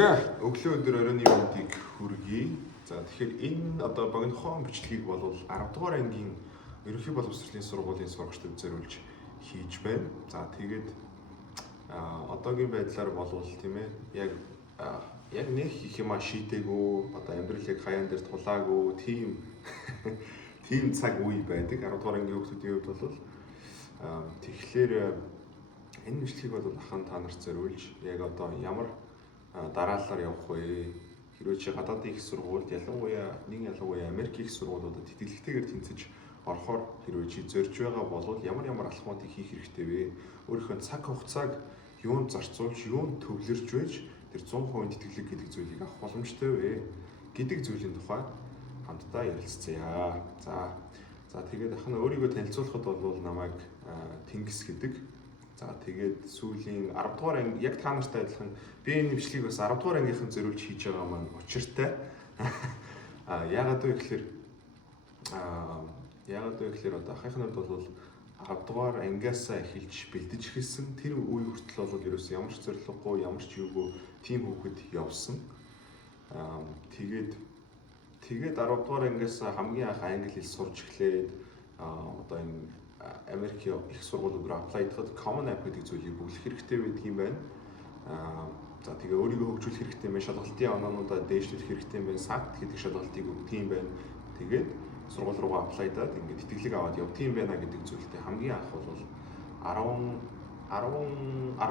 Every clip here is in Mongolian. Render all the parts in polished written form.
Өглөө өдөр оройн мэндийг хүргэе. За тэгэхээр энэ одоо богинохон бичлэгийг бол 10 дугаар ангийн ерөнхий боловсролын сургуулийн сурагчдад зориулж хийж байна. За тэгээд одоогийн байдлаар бол тийм ээ яг нэг их юм шийдээгүй одоо амьдралыг хаяан дээр тулаагүй тийм цаг үе байдаг 10 дугаар ангийн хүүхдүүдийн хувьд бол тэгэхээр энэ бичлэгийг бол ахын та нарт зориулж яг одоо ямар дараалалаар явах вэ? Хэрвээ чи гадаадын их сургуульд ялангуяа Америкийн их сургуулиудад тэтгэлэгтэйгээр тэнцэж орохоор хэрвээ чи зорж байгаа бол ямар алхмуудыг хийх хэрэгтэй вэ? Өөрийнхөө цаг хугацааг юунд зарцуулж, юунд төвлөрж байж тэр 100% тэтгэлэг гэдэг зүйлийг авах боломжтой вэ гэдэг зүйлийн тухай хамтдаа ярилцъя. За тэгээд ахна өөрийгөө танилцуулахад бол намайг Тэнгис гэдэг. За тэгээд сүүлийн 10 дугаар анги яг та нартай адилхан би энэ бичлэгийг бас 10 дугаар ангийнхан зориулж хийж байгаа маань учиртай. Яагаад вэ гэхээр одоо ахыхнууд бол 10 дугаар ангиасаа эхэлж бэлдэж эхэлсэн тэр үе хүртэл бол ерөөс ямар ч зорилгогүй ямар ч юугүй тийм хүүхэд явсан. Тэгээд 10 дугаар ангиасаа хамгийн анх англи хэл сурч эхлээд одоо энэ Америкийн их сургуулиуд руу apply хийхэд Common App гэдэг зүйлийг бүглэх хэрэгтэй байдаг юм байна. За тэгээ өөрийгөө хөгжүүлэх хэрэгтэй юм байна. Шалгалтын оноонуудаа дээшлүүлэх хэрэгтэй юм байна. SAT гэдэг шалгалтыг өгдөг юм байна. Тэгээд сургууль руугаа apply-даад ингээд тэтгэлэг аваад явдаг юм байна гэдэг зүйлтэй хамгийн анх бол 10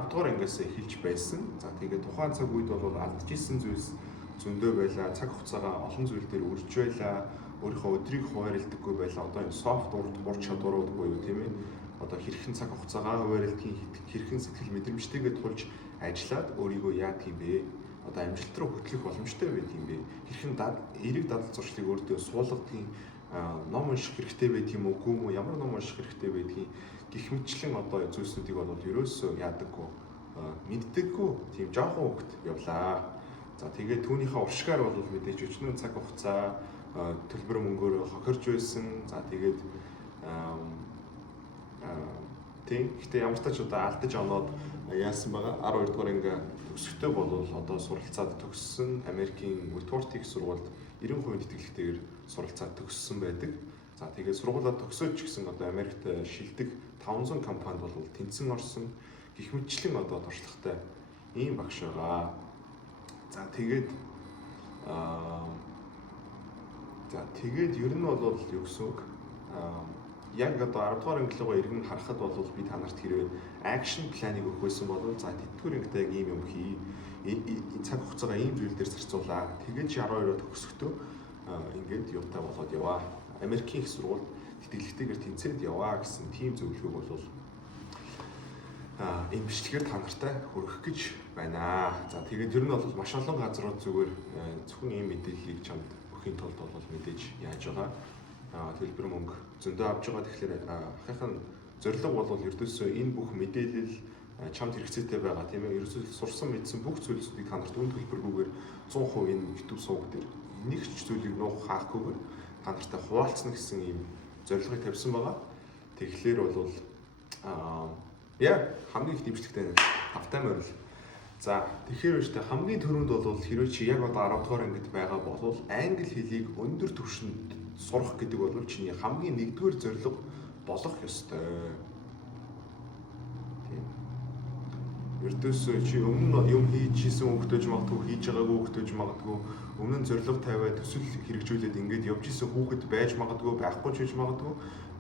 дугаар ангиас эхэлж байсан. За тэгээд тухайн цаг үед бол алдчихсан зүйлс зөндөө байлаа. Цаг хугацаагаа олон зүйл дээр үрж байлаа. Өөрийнхөө өдрийг хуваарлдаггүй байлаа. Одоо энэ софт ур чадварууд буюу тийм ээ. Одоо хэрхэн цаг хугацаагаа хуваарлдгийг хэрхэн сэтгэл мэдрэмжтэйгээ тулж ажиллаад өөрийгөө яадаг юм бэ? Одоо амжилт руу хөтлөх боломжтой байдаг юм бэ? Хэрхэн эерэг дадал зуршлыг өөртөө суулгадгийг ном унших хэрэгтэй байдаг юм уу? Үгүй ямар ном унших хэрэгтэй байдгийг гэх мэтчлэн одоо зүйлсүүдийг бол ерөөсөө яадаггүй мэддэггүй тийм жоохон хөвгт явлаа. За тэгээд түүнийхээ уршгаар бол мэдээж өчнөө цаг хугацаа төлбөр мөнгөөр хохирж байсан. За тэгээд гэхдээ ямар ч тач одоо алдаж оноод яасан байгаа 12 дугаар анги төгсөхдөө бол одоо суралцаад төгссөн Америкийн Whitworth их сургуульд 90% тэтгэлэгтэйгээр суралцаад төгссөн байдаг. За тэгээд сургуулаа төгсөөд ч гэсэн одоо Америкт шилдэг 500 компанид бол тэнцэн орсон гэх мэтчлэн одоо туршлагатай ийм багш байгаа. За тэгээд ер нь бол юу гэсэн үг яг одоо 10 дугаар ангилгаа иргэн харахад бол би та нарт хэрвээ акшн планыг өгөх байсан бол за тэтгэвэр ангитай ийм юм хий цаг хугацаагаа ийм зүйл дээр зарцуулаа. Тэгээд 12-оо төгсөхдөө ингээд юутай болоод яваа. Америкийн их сургуульд тэтгэлэгтэйгээр тэнцээд яваа гэсэн тийм зөвлөгөөг бол энэ бичлэгээр та нартай хүргэх гэж байна. За тэгээд ер нь бол маш олон газрууд зүгээр зөвхөн ийм мэдээллийг чамд өгөхийн тулд бол мэдээж яаж байгаа. Төлбөр мөнгө зөндөө авч байгаа. Тэгэхээр ахыхын зорилго бол ердөөсөө энэ бүх мэдээлэл чамд хэрэгцээтэй байгаа тийм ээ. Ердөөсөө сурсан мэдсэн бүх зүйлсүүдийг та нарт үн төлбөргүйгээр 100% энэ YouTube сувг дээр нэг ч зүйлийг нуух хаахгүйгээр та нартай хуваалцна гэсэн ийм зорилгыг тавьсан байгаа. Тэгэхээр бол хамгийн их дэмжлэгтэй тавтай морил. За тэгэхээр үүштэй хамгийн түрүүнд бол хэрвээ чи яг одоо 10 дугаар ангид байгаа бол англи хэлийг өндөр түвшинд сурах гэдэг бол чиний хамгийн нэгдүгээр зорилго болох ёстой. Тийм. Ердөөсөө чи өмнө юм хийжсэн хүүхдэж магадгүй хийж байгаагүй хүүхдэж магадгүй өмнө нь зорилго тавиад төсөл хэрэгжүүлээд ингээд явж исэн хүүхэд байж магадгүй байхгүй ч байж магадгүй.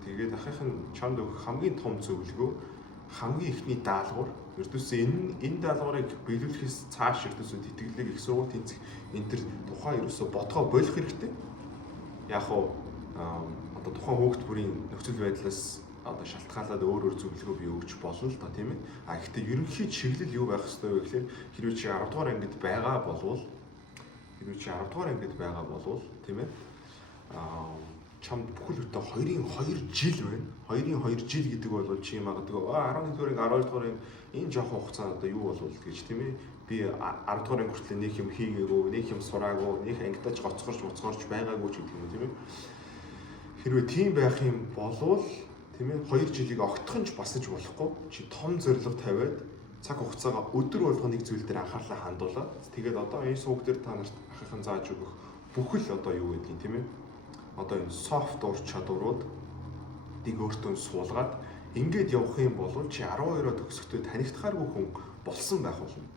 Тэгээд ахыхын чамд өгөх хамгийн том зөвлөгөө хамгийн ихний даалгавар ердөөсөө энэ даалгаврыг биелүүлэхээс цааш ердөөсөө тэтгэлэг их сургууль тэнцэх энэ төр тухайн ерөөсөө бодгоо болох хэрэгтэй. Яг уу одоо тухайн хүүхд бүрийн нөхцөл байдлаас одоо шалтгаалаад өөр зөвлөгөө бий өгч болно л та тийм ээ. Гэхдээ ерөнхий чиглэл юу байх ёстой вэ гэхээр хэрвээ чи 10 дугаар ангид байгаа болвол тийм ээ чамд бүхэл бүтэн 2 жил байна. 2 жил гэдэг бол чи магадгүй 11 дугаар 12 дугаар энэ жоохон хугацаа одоо юу болвол гэж тийм ээ. Би 10 дугаар анги хүртэл нэг юм хийгээгүй, нэг юм сураагүй, нэг ангитаж гоцгорч байгаагүй ч гэдэг юм тийм ээ. Хэрвээ тийм байх юм болвол тийм ээ 2 жилийг огтхон ч басаж болохгүй. Чи том зорилго тавиад цаг хугацаагаа өдөр болгоныг зүйл дээр анхаарлаа хандуулаад тэгээд одоо энэ сувг дээр та нарт ахыхан зааж өгөх бүхэл одоо юу гэдгийг тийм ээ одоо энэ софт ур чадварууд дэг өөртөө суулгаад ингээд явах юм бол чи 12-оо төгсөхдөө танигдахааргүй хүн болсон байх болно.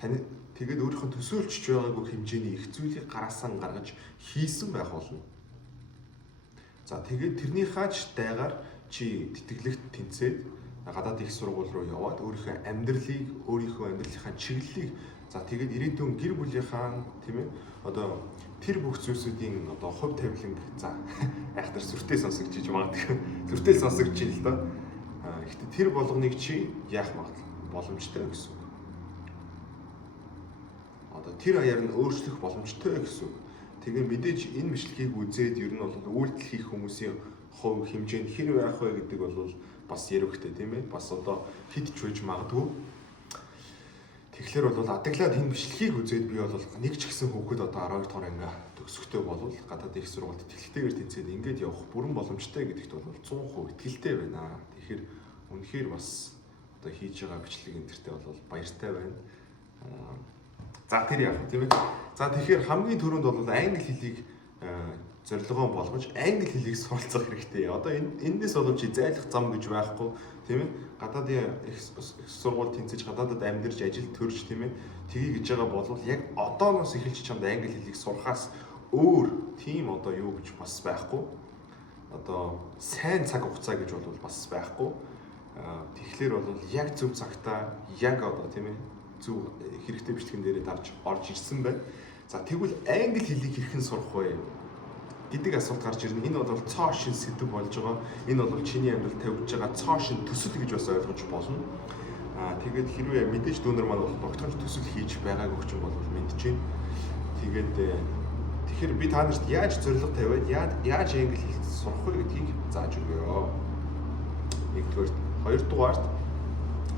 Таны тэгээд өөрийнхөө төсөөлж байгаагүй хэмжээний их зүйлийг гараасаа гаргаж хийсэн байх болно. За тэгээд тэрний хаач дайгаар чи тэтгэлэгт тэнцээд гадаад их сургууль руу яваад өөрийнхөө амьдралынхаа чиглэлийг за тэгээд ирээдүйн гэр бүлийнхаа тийм ээ одоо тэр бүх зүйлсүүдийн одоо хувь тавиланг за айхтар сүртэй сонсогдож магадгүй сүртэй сонсогдож байна л доо. Гэхдээ тэр болгоныг чи яах боломжтой гэсэн үг. Одоо тэр аяар нь өөрчлөх боломжтой гэсэн үг. Тэгээ мэдээж энэ бичлэгийг үзээд ер нь бол үйлдэл хийх хүмүүсийн хувь хэмжээ нь хэр байх вэ гэдэг бол бас яригтэй тийм ээ. Бас одоо хэд ч үж магадгүй. Тэгэхээр бол адаглаад энэ бичлэгийг үзээд би бол нэг ч гэсэн хүүхэд одоо 12 дугаар анги төгсөхдөө бол гадаад их сургуульд тэтгэлтэйгээр тэнцээд ингээд явах бүрэн боломжтой гэдэгт бол 100% итгэлтэй байна. Тэгэхээр үнэхээр бас одоо хийж байгаа бичлэг энтертэй бол баяртай байна. За тэр яах вэ тийм ээ. За тэгэхээр хамгийн түрүүнд бол англи хэлийг зорилгоо болгож англи хэлийг суралцах хэрэгтэй. Одоо энэс болов чи зайлах зам гэж байхгүй тийм ээ. Гадаадын их сургууль тэнцэж гадаадад амьдарч ажил төрж тийм ээ. Тгий гэж байгаа бол яг одооноос эхэлж чамд англи хэлийг сурахаас өөр тийм одоо юу гэж бас байхгүй. Одоо сайн цаг хугацаа гэж бол бас байхгүй. Тэгэхээр бол яг зөв цагтаа яг одоо тийм ээ зөв хэрэгтэй бичлэгэн дээрээ давж орж ирсэн байна. За тэгвэл англи хэлийг хэрхэн сурах вэ гэдэг асуулт гарч ирнэ. Энэ бол цоо шин сэдв болж байгаа. Энэ бол чиний амьдралд тавьж байгаа цоо шин төсөл гэж бас ойлгож болно. Тэгээд хэрвээ мэдээж дүүнер маань бол тогтоомж төсөл хийж байгаагүй ч юм бол мэдчихээн. Тэгээд тэгэхээр би та нарт яаж зорилго тавиад яаж англи хэл сурах вэ гэдгийг зааж өгье. Нэгдүгээр, хоёрдугаарт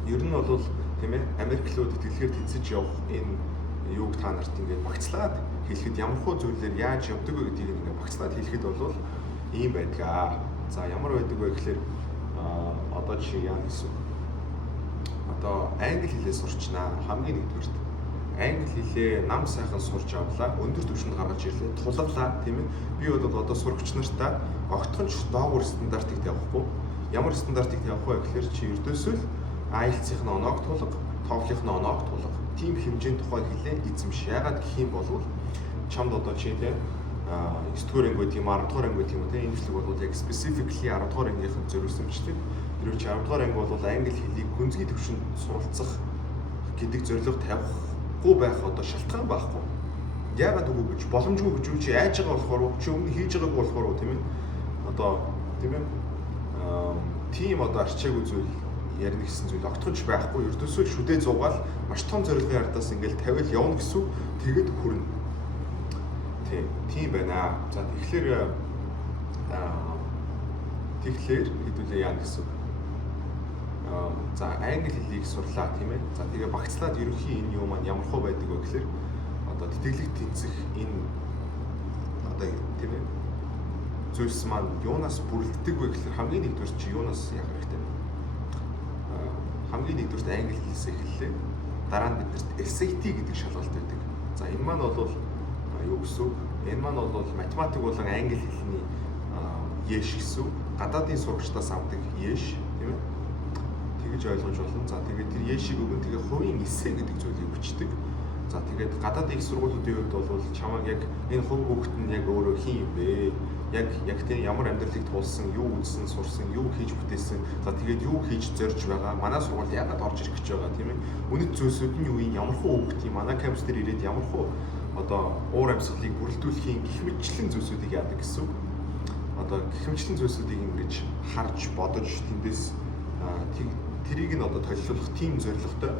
ер нь бол тийм ээ Америклууд дэлхийд тэнцэж явах энэ юуг та нарт ингээд багцлаад хэлэхэд ямар хөө зүйлээр яаж явдаг вэ гэдгийг ингээд багцлаад хэлэхэд бол ийм байдгаа. За ямар байдаг вэ гэхээр одоо жишээ яа гэсэн. Одоо англи хэлээ сурчнаа. Хамгийн нэгдүгээрт англи хэлээ нам сайхан сурч авлаа. Өндөр түвшинд гаргаж ирлээ. Тулглаа тийм ээ. Би бол одоо сурагч нартаа огтхонч доогуур стандартыг тавихгүй. Ямар стандартыг тавих вэ гэхээр чи ердөөсөө IELTS-ийн оноог тулга, TOEFL-ийн оноог тулга. Тим хэмжээний тухай хэлээ эзэмш. Ягаад гэх юм бол чамд одоо чи тийм 9-р анги гэдэг юм 10-р анги гэдэг юм тийм энэ бичлэг бол яг specifically 10-р ангийнхын зориулсан бичлэг. Тэрвээ чи 10-р анги бол англи хэлийг гүнзгий төвшөнд суралцах гэдэг зорилго тавихгүй байх одоо шалтгаан байхгүй. Яагаад үгүй гэж боломжгүй гэж чи айж байгаа болохоор чи өмнө хийж байгаагүй болохоор тийм ээ. Одоо тийм ээ тийм одоо арчаагүй зүйл ярина гэсэн зүйл огтхонч байхгүй. Ердөөсөө шүдээ зугаал маш том зорилгын ардаас ингээл тавиал явна гэсэн тэгээд хүрнэ. Тийм байна. За тэгэхээр хэдүүлээ яа гэсэн. За англи хэлийг сурлаа тийм ээ. За тэгээ багцлаад ерөнхий энэ юу маань ямар хөө байдаг вэ гэхээр одоо тэтгэлэг тэнцэх энэ одоо тийм ээ зүйлс маань юунаас бүрэлддэг вэ гэхээр хамгийн нэгдүгээр чи юунаас яах хэрэгтэй. Хамгийн нэгдүгээр англи хэлээс эхэллээ. Дараа нь биднэрт SAT гэдэг шалгалт байдаг. За энэ маань бол юу гэсэн. Энэ маань бол математик болон англи хэлний ЕШ гэсэн. Гадаадын сурагчдаас авдаг ЕШ тийм ээ. Тэгэж ойлгож болно. За тэгээд тэр ЕШ-ийг өгөн тэгээ хувийн эссе гэдэг зүйлийг бичдэг. За тэгээд гадаадын их сургуулиудын хувьд бол чамайг яг энэ хувь хүүхэд нь яг өөрөө хин юм бэ? Яг тийм ямар амьдралыг туулсан, юу үзсэн, сурсан, юу хийж бүтээсэн. За тэгээд юу хийж зорж байгаа. Манай сургуульд яагаад орж ирэх гэж байгаа тийм ээ. Үнэт зүйлсүүд нь юу юм, ямар хөө хүүхэд юм. Манай кампус дээр ирээд ямар хөө одоо уур амьсгалыг бүрэлдүүлэхийн гэх мэтлэн зүйлсүүдийг яадаг гэсэн. Одоо гэх мэтлэн зүйлсүүдийг ингэж харж, бодож, тэндээс тэрийг нь одоо толиулах тийм зорилготой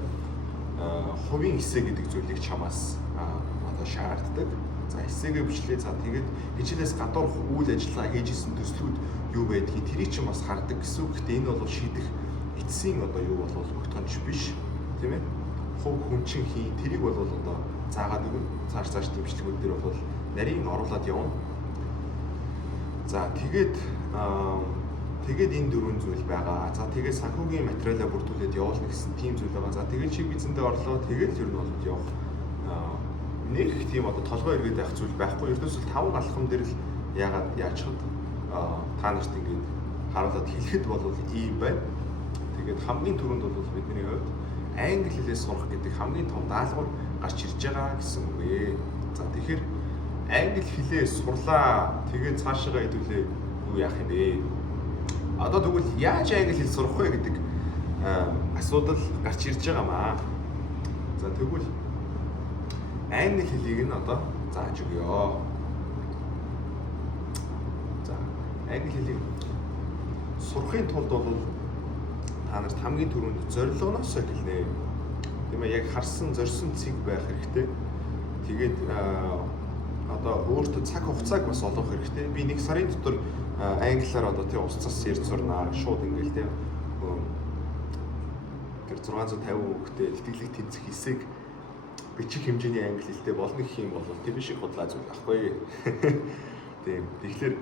хувийн эссе гэдэг зүйлийг чамаас одоо шаарддаг. За эссегээ бичлээ. За тэгээд хичээлээс гадуурх үйл ажиллагаа хийж исэн төслүүд юу байдгийг тэрийг ч бас хардаг гэсэн. Гэхдээ энэ бол шийдэх эцсийн одоо юу бол өгтөнч биш. Тийм ээ. Хувь хүн чинь хий тэрийг бол одоо заагаад өгнө. Цааш дэмжлэгүүд дээр бол нарийн оруулаад явна. За тэгээд Тэгээд энэ дөрвөн зүйл байгаа. За тэгээд санхүүгийн материалаа бүрдүүлээд явуулна гэсэн тийм зүйл байгаа. За тэгээд чи бизнесэндээ орлоо. Тэгээд л ер нь бол явах. Нэг тийм одоо толгой эргээд байх зүйл байхгүй. Ердөөсөл 5 галхам дээр л яагаад яачхад та нарт ингээд харуулад хэлэхэд бол ийм байна. Тэгээд хамгийн түрүүнд бол бидний хувьд англи хэлээ сурах гэдэг хамгийн том даалгавар гарч ирж байгаа гэсэн үг ээ. За тэгэхээр англи хэлээ сурлаа. Тэгээд цаашаа хэдүүлээ юу яах юм бэ? Одоо тэгвэл яаж англи хэл сурах вэ гэдэг асуудал гарч ирж байгаамаа. За тэгвэл англи хэлийг нь одоо зааж өгье. За англи хэлийг сурахын тулд бол та нарт хамгийн түрүүнд зорилгоноос эхэлнэ. Тийм ээ, яг харсан зорьсон цэг байх хэрэгтэй. Тэгээд одоо өөртөө цаг хугацааг бас олгох хэрэгтэй. Би нэг сарын дотор англиар одоо тийм ус цас ярьж сурнаа. Шууд ингээл тийм тэр 650 хүүхдэд тэтгэлэг тэнцэх хэсэг бичих хэмжээний англи хэлтэй болно гэх юм бол тийм шиг бодлоо зүйл байхгүй. Тийм. Тэгэхээр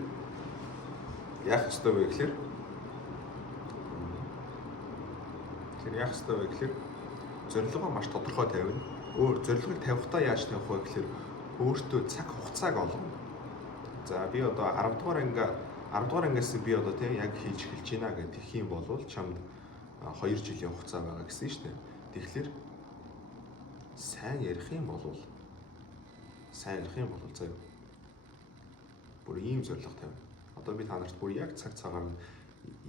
яах ёстой вэ гэхээр яах ёстой вэ гэхээр зорилгоо маш тодорхой тавина. Зорилгыг тавихдаа яаж тавих вэ гэхээр өөртөө цаг хугацааг олгоно. За би одоо 10 дугаар ангиас би одоо тийм яг хийж эхэлж байна гэдэг юм бол чамд 2 жилийн хугацаа байгаа гэсэн шүү дээ. Тэгэхээр сайн ярих юм бол заяа. Бүр ийм зорилго тавина. Одоо би та нарт бүр яг цаг цагаар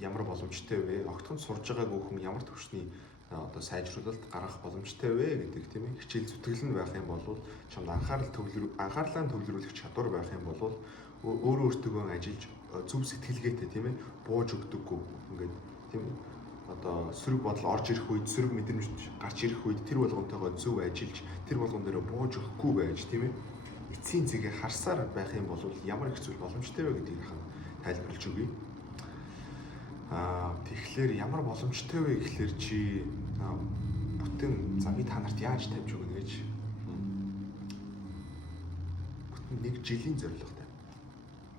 ямар боломжтой вэ? Огтхон сурж байгаагүй хүн ямар төвшний одоо сайжруулалт гаргах боломжтой вэ гэдэг тийм ээ хичээл зүтгэл нь байх юм бол чамд анхаарлаа төвлөрүүлэх чадвар байх юм бол өөрөө өөртөө ажиллаж зөв сэтгэлгээтэй тийм ээ бууж өгдөггүй ингээд тийм ээ одоо сөрөг бодол орж ирэх үед сөрөг мэдрэмж гарч ирэх үед тэр болгонтойгоо зөв ажиллаж тэр болгон дээр бууж өгөхгүй байж тийм ээ эцсийн зэгээ харсаар байх юм бол ямар их зүйл боломжтой вэ гэдгийг тайлбарлаж өгье. Тэгэхээр ямар боломжтой вэ гэхэлэр чи бүтэн за би та нарт яаж тавьж өгнө гэж бүтэн 1 жилийн зорилготой.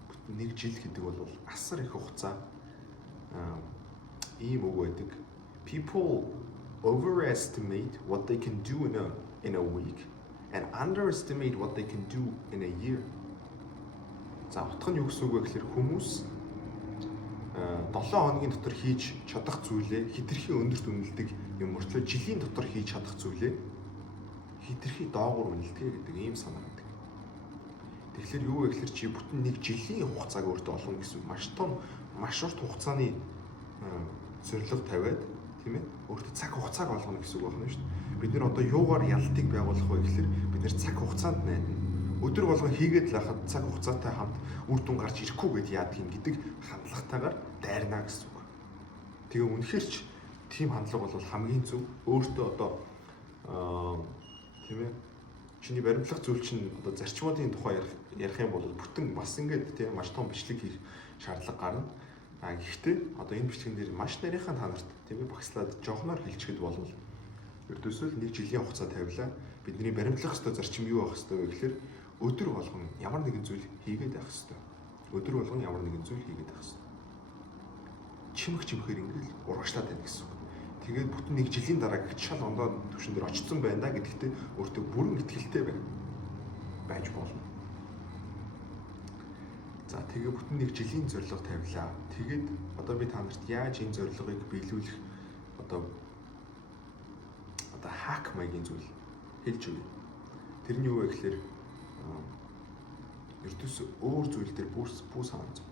Бүтэн 1 жил гэдэг бол асар их хугацаа. Ийм үг байдаг. People overestimate what they can do in a week and underestimate what they can do in a year. За утга нь юу гэсэн үг вэ гэхээр хүмүүс 7 хоногийн дотор хийж чадах зүйлээ хэтэрхий өндөрт үнэлдэг юм мөртлөө жилийн дотор хийж чадах зүйлээ хэтэрхий доогуур үнэлдэг гэдэг ийм санаа байдаг. Тэгэхээр юу вэ гэхээр чи бүтэн 1 жилийн хугацааг өөртөө олгоно гэсэн маш урт хугацааны зорилго тавиад тийм ээ өөртөө цаг хугацааг олгоно гэсэн үг байна шүү дээ. Бид нэр одоо юугаар ялтыг байгуулах вэ гэхээр бид нэр цаг хугацаанд найдана. Өдөр болгон хийгээд л хахад цаг хугацаатай хамт үр дүн гарч ирэхгүй гэд яадаг юм гэдэг хандлагатайгаар дайрна гэсэн үг. Тэгээ үнэхээр ч тийм хандлага бол хамгийн зөв. Өөртөө одоо тийм ээ чиний баримтлах зүйл чинь одоо зарчмуудын тухай ярих юм бол бүтэн бас ингээд тийм маш том бичлэг хийх шаардлага гарна. Гэхдээ одоо энэ бичлэгэн дээр маш нарийнхан та нарт тийм ээ багслаад жоохноор хэлчихэд бол ердөөсөө 1 жилийн хугацаа тавилаа. Бидний баримтлах ёстой зарчим юу байх ёстой вэ гэхээр өдөр болгон ямар нэгэн зүйл хийгээд байх ёстой. Өдөр болгон ямар нэгэн зүйл хийгээд байх ёстой. Чимхээр ингээл урагшлаад байна гэсэн үг. Тэгээд бүтэн 1 жилийн дараа гिच шал ондоо төвшин дээр очсон байна да гэдэгтээ өөртөө бүрэн итгэлтэй байж болно. За тэгээ бүтэн 1 жилийн зорилго тавилаа. Тэгээд одоо би та нарт яаж энэ зорилгыг биелүүлэх одоо хак маягийн зүйл хэлж өгье. Тэр нь юу вэ гэхээр ердөөсөө өөр зүйл дээр бүр санаа зов.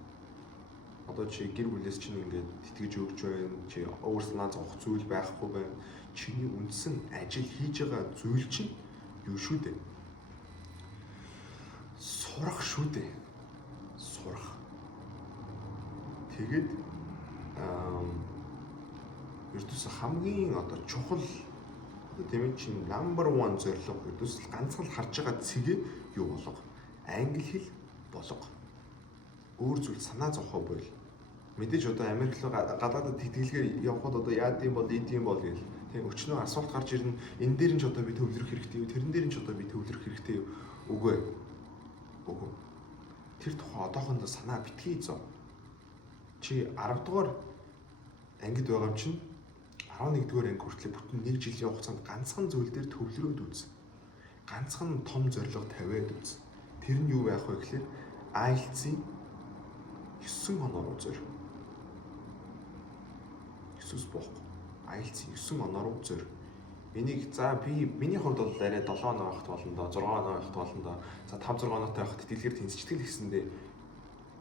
Одоо чи гэр бүлээс чинь ингээд тэтгэж өгч байна. Чи өөр санаа зовох зүйл байхгүй байна. Чиний үндсэн ажил хийж байгаа зүйл чинь юу шүү дээ? Сурах шүү дээ. Сурах. Тэгээд ердөөсөө хамгийн одоо чухал тийм ээ чинь number 1 зорилго ердөөсөө ганцхан харж байгаа цэгээ юу болго? Англи хэл болго. Өөр зүйл санаа зовхоо бойл. Мэдээж одоо Америк руу гадаадд тэтгэлгээр явхад одоо яад юм бол ийм бол гэл. Тийм өчнөө асуулт гарч ирнэ. Энэ дээр нь ч одоо би төвлөрөх хэрэгтэй юу? Тэрэн дээр нь ч одоо би төвлөрөх хэрэгтэй юу? Үгүй. Тэр тухай одоохондоо санаа битгий зов. Чи 10 дугаар ангид байгаа юм чинь 11 дугаар анги хүртэл бүтэн 1 жилийн хугацаанд ганцхан зүйл дээр төвлөрөөд үз. Ганцхан том зорилго тавиад үз. Тэр нь юу байх вэ гэхээр IELTS-ийн 9 оноор үзэр. 9 боохгүй. IELTS-ийн 9 оноор үзэр. Энийг миний хувьд бол арай 7 оноо авахт болно доо, 6 оноо авахт болно доо. За 5 6 оноотой авахт дэлгэр тэнцэжтгэл гэсэндээ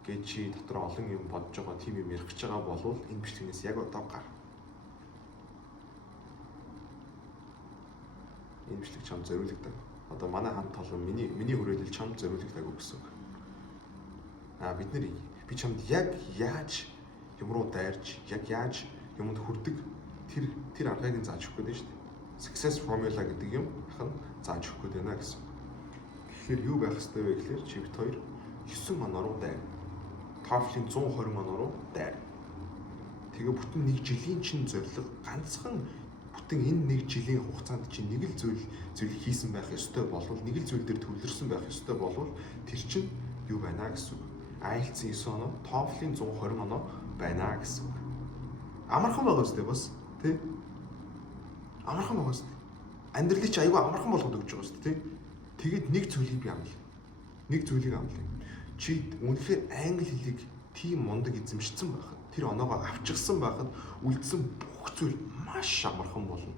гэж чи дотор олон юм бодож байгаа, тийм юм ярих гэж байгаа болвол энэ бичлэгнээс яг одоо гар. Энэ бичлэг чам зориулдаг. Одоо манай хамт олон миний хүрээлэл чам зориулдаг гэсэн үг. Би чамд яг яаж юм руу дайрч, яг яаж юмд хүрдэг тэр аргыг нь зааж өгөх гэдэг нь шүү дээ. Success formula гэдэг юм ахын зааж өгөх гэдэг байна гэсэн. Тэгэхээр юу байх ёстой вэ гэхээр чи бит хоёр 9 оноо руу дайр. TOEFL-ийн 120 оноо руу дайр. Тэгээ бүтэн 1 жилийн чинь зорилго ганцхан бүтэн энэ 1 жилийн хугацаанд чи нэг л зүйл хийсэн байх ёстой болвол нэг л зүйл дээр төвлөрсөн байх ёстой болвол тэр чинь юу байна гэсэн үг. IELTS-ийн 9 оноо, TOEFL-ийн 120 оноо байна гэсэн үг. Амархан байгаа үстэй бас тий. Амархан байгаа үстэй. Амьдралыг чи аюу амархан болгоод өгч байгаа үстэй тий. Тэгээд нэг зүйлийг би амлаа. Нэг зүйлийг амлаа. Чи үнэхээр англи хэлийг тийм мундаг эзэмшсэн байхад, тэр оноогоо авчихсан байхад үлдсэн бүх зүйл маш амархан болно.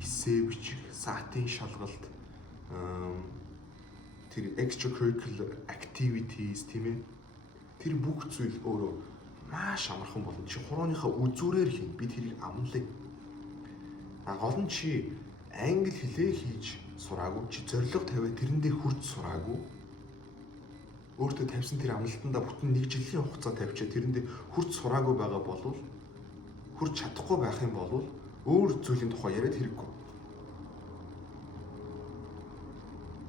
Эссе бичих, саатын шалгалт, тэр extracurricular activities тийм ээ. Тэр бүх зүйл өөрөө маш амархан болно. Чи хурууныхаа үзүүрээр хийн. Би тэрийг амлая. Гол нь чи англи хэлээ хийж сураагүй, чи зорилго тавиад тэрэндээ хүрч сураагүй. Өөртөө тавьсан тэр амлалтандаа бүтэн 1 жилийн хугацаа тавьчаа тэрэндээ хүрч сураагүй байгаа болвол хүрч чадахгүй байх юм бол өөр зүйлийн тухай яриад хэрэггүй.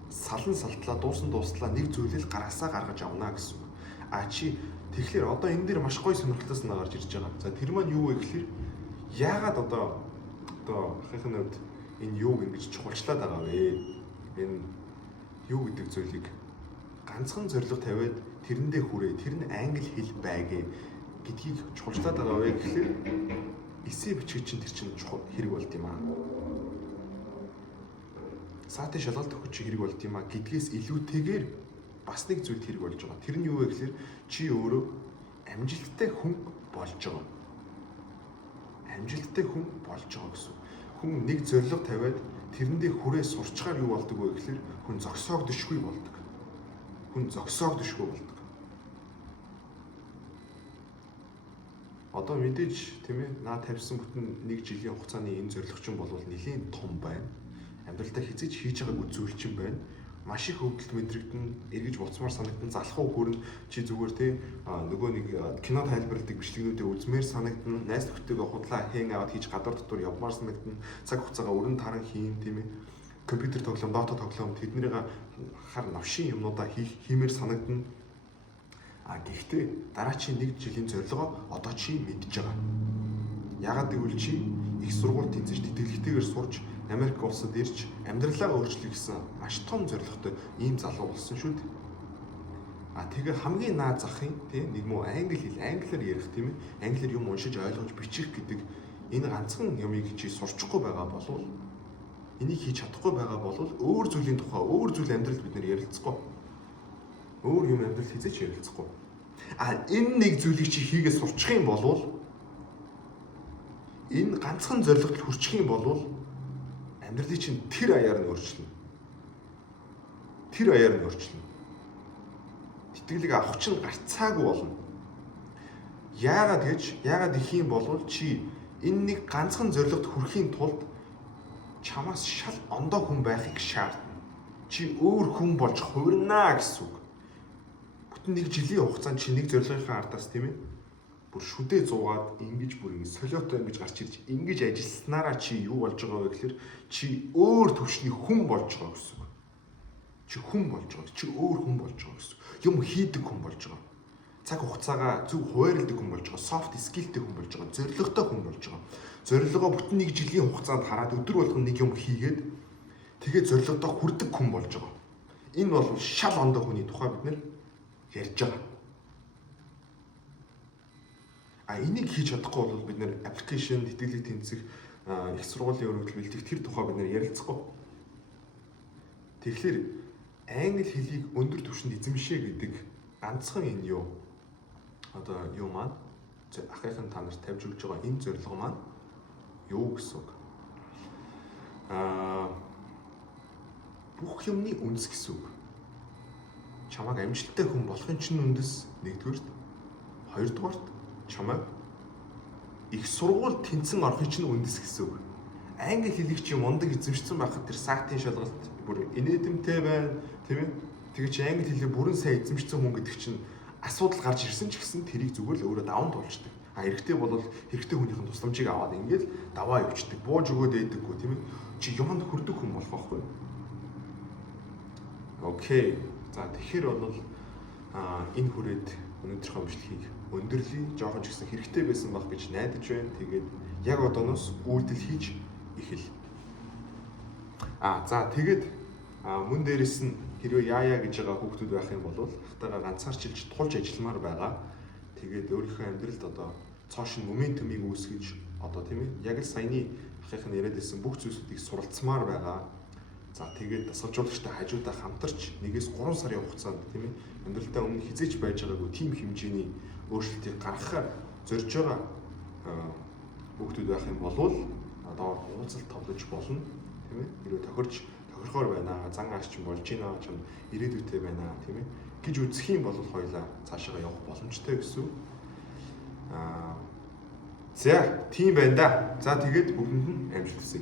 Салан салтлаа дууслаа нэг зүйлэл гараасаа гаргаж авна гэсэн. Чи тэгэхээр одоо энэ дээр маш гоё сонирхолтой санаа гарч ирж байгаа. За тэр маань юу вэ гэхээр яагаад одоо ахихын хувьд энэ юуг ингэж чухалчлаад байгаа вэ? Энэ юу гэдэг зүйлийг ганцхан зорилго тавиад тэрэндээ хүрээ, тэр нь англи хэл байгээ гэдгийг чухалчлаад байгаа вэ гэхээр эссе бичиг чинь тэр чинь хэрэг болд юм аа. Саатын шалгалт өгөх чи хэрэг болд юм аа гэдгээс илүүтэйгээр бас нэг зүйл хэрэг болж байгаа. Тэр нь юу вэ гэхээр чи өөрөө амжилттай хүн болж байгаа. Амжилттай хүн болж байгаа гэсэн. Хүн нэг зорилго тавиад тэрэндээ хүрээ сурчгаар юу болдог вэ гэхээр хүн зогсоогдшгүй болдог. Хүн зогсоогдшгүй болдог. Одоо мэдээж тийм ээ наа тавьсан бүтэн 1 жилийн хугацааны энэ зорилго чинь бол нэлийн том байна. Амьдралдаа хизээж хийж байгаагүй зүйл чинь байна. Маш их хөвгөлт мэдрэгдэн, эргэж буцмаар санагдсан, залхуу хүрнэ. Чи зүгээр тий нөгөө нэг кино тайлбарладаг бичлэгнүүдээ үзмээр санагдана. Найз нөхдөйгөө худлаа хэн аваад хийж гадар дотор явмаар санагдана. Цаг хугацаагаа өрн таран хийн тийм ээ. Компьютер тоглоом, дота тоглоом тэднэрийг хар навшин юмнуудаа хиймээр санагдана. Гэхдээ дараачийн 1 жилийн зорилгоо одоо чи мэдж байгаа. Яагаад гэвэл чи их сургууль тэнцэж тэтгэлэгтэйгээр сурч Америк улсад ирж амьдралаа өөрчлөх гэсэн маш том зорилготой ийм залуу болсон шүү дээ. Тэгээ хамгийн наад захын тийм нэг муу англи хэл, англиар ярих тийм ээ. Англиар юм уншиж ойлгож бичих гэдэг энэ ганцхан юмыг чи сурчихгүй байгаа болвол энийг хийж чадахгүй байгаа бол өөр зүйлийн тухай, өөр зүйл амьдралд бид нэр ярилцахгүй. Өөр юм амьдрал хизээч ярилцахгүй. Энэ нэг зүйлийг чи хийгээд сурчих юм бол энэ ганцхан зорилгод хүрчих юм бол амьдралыг чинь тэр аяар нь өөрчлөнө. Тэр аяар нь өөрчлөнө. Тэтгэлэг авах чинь гарцаагүй болно. Яагаад их юм бол чи энэ нэг ганцхан зорилгод хүрэхийн тулд чамаас шал ондоо хүн байхыг шаардна. Чи өөр хүн болж хувирнаа гэсэн үг. Бүтэн 1 жилийн хугацаанд чи нэг зорилгынхаа ардаас тийм ээ бүр шүдээ зуугаад ингэж бүр ингэ солиотой ингэж гарч ирж ингэж ажилласнараа чи юу болж байгаа вэ гэхээр чи өөр төвшний хүн болж байгаа гэсэн үг. Чи хүн болж байгаа. Чи өөр хүн болж байгаа гэсэн. Юм хийдэг хүн болж байгаа. Цаг хугацаагаа зөв хуваарилдаг хүн болж байгаа. Soft skillтэй хүн болж байгаа. Зорилготой хүн болж байгаа. Зорилгоо бүтэн 1 жилийн хугацаанд хараад өдөр болгон нэг юм хийгээд тэгээд зорилгодоо хүрдэг хүн болж байгаа. Энэ бол шал ондоо хүний тухай бид нэр ярьж байгаа. Энийг хийж чадахгүй бол бид нэр аппликейшн, тэтгэлэг тэнцэх, их сургуулийн өргөдөл бэлтгэх тэр тухай бид нэр ярилцахгүй. Тэгэхээр англи хэлийг өндөр түвшинд эзэмшээ гэдэг ганцхан энэ юу маань ахыхан та нарт тавьж өгч байгаа энэ зорилго маань юу гэсэн үг? Бүх юмны үндэс гэсэн үг. Чамайг амжилттай хүн болохын чинь үндэс нэгдүгээрт, хоёрдугаарт чамайг их сургууль тэнцэн орохын чинь үндэс гэсэн үг. Англи хэлийг чи мундаг эзэмшсэн байхад тэр саатын шалгалт бүр инээдэмтэй байна, тийм ээ? Тэгээ чи англи хэлийг бүрэн сайн эзэмшсэн хүн гэдэг чинь асуудал гарч ирсэн ч гэсэн тэрийг зүгээр л өөрөө даван туулчдаг. Хэрэгтэй бол хэрэгтэй хүнийхэн тусламжийг аваад ингээд даваа явуулдаг, бууж өгөөд ээдэггүй, тийм ээ? Чи юмд хүрдэг хүн болох байхгүй. Окей. За тэгэхээр бол энэ хүрээд өнөөдрийнхөө бичлэгийг өндөрлөе. Жохон ч гэсэн хэрэгтэй байсан баг гэж найдаж байна. Тэгээд яг одооноос үйлдэл хийж эхэл. За тэгээд мөн дээрэс нь хэрвээ яа гэж байгаа хүүхдүүд байх юм бол ахтайгаа ганцаарчилж тулж ажилламаар байгаа. Тэгээд өөрийнхөө амьдралд одоо цоошин моментумыг үүсгэж одоо тийм ээ яг л саяны ахыхын яриад байсан бүх зүйлсүүдийг суралцмаар байгаа. За тэгээд дасгалжуулагчтай хажуудаа хамтарч 1-3 сарын хугацаанд тийм ээ амьдралдаа өмнө хизээч байж байгаагүй тийм хэмжээний өөрчлөлтийг гаргахаар зорж байгаа хүүхдүүд байх юм бол одоо уулзалт тоглож болно тийм ээ хэрвээ тохирохоор байна зан арчин болж байна чам ирээдүйтэй байна тийм ээ гэж үзэх юм бол хоёлаа цаашаа явах боломжтой гэсэн. За тийм байна да. За тэгээд бүгдэнд нь амжилт хүсье.